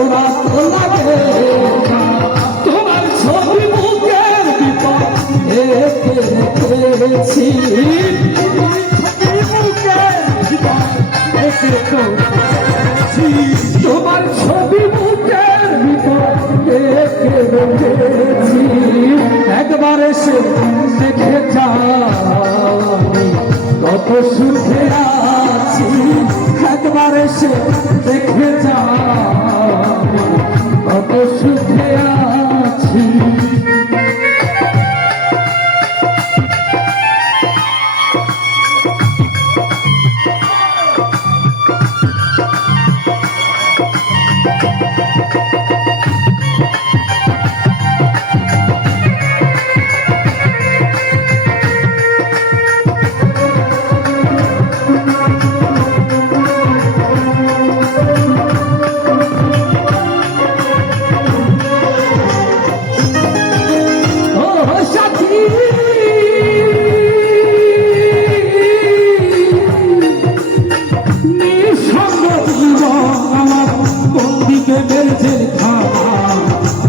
তোরা তো লাগে তোমার ছবি বুকের ভিতর এঁকে রেখেছি তোমার ছবি বুকের ভিতর এঁকে রেখেছি একবার এসে দেখে যাও কত সুখে আছি একবার এসে দেখে যাও কত সুখে আছি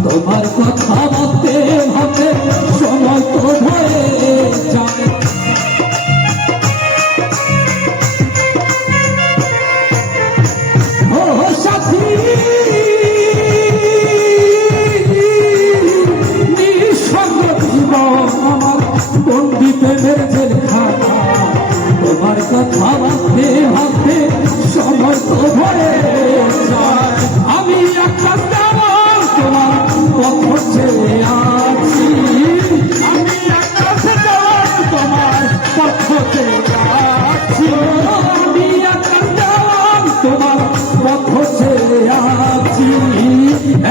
তোমার কথা ভাবতে ভাবতে সময় তো হয়ে যায় ও সাথী নিঃসঙ্গ জীবন আমার বন্দি প্রেমের জেলখানা তোমার কথা ভাবতে ভাবতে সময় তো হয়ে যায় আমি একটা তোমার পথ ছেড়ে আছি আমি একটা তোমার পথ ছেড়ে আছি আমি একটা তোমার পথ ছেড়ে আছি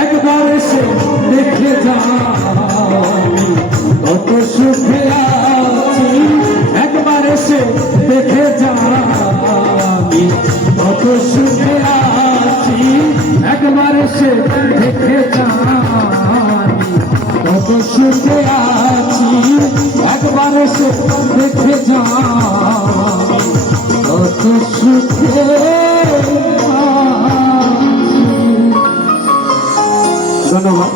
একবার এসে দেখে যাও কত সুখে আছি একবার এসে দেখে যাও কত সুখে আছি একবার এসে দেখে যাই কত সুখে আছি একবার এসে দেখে যাই কত সুখে আছি ধন্যবাদ।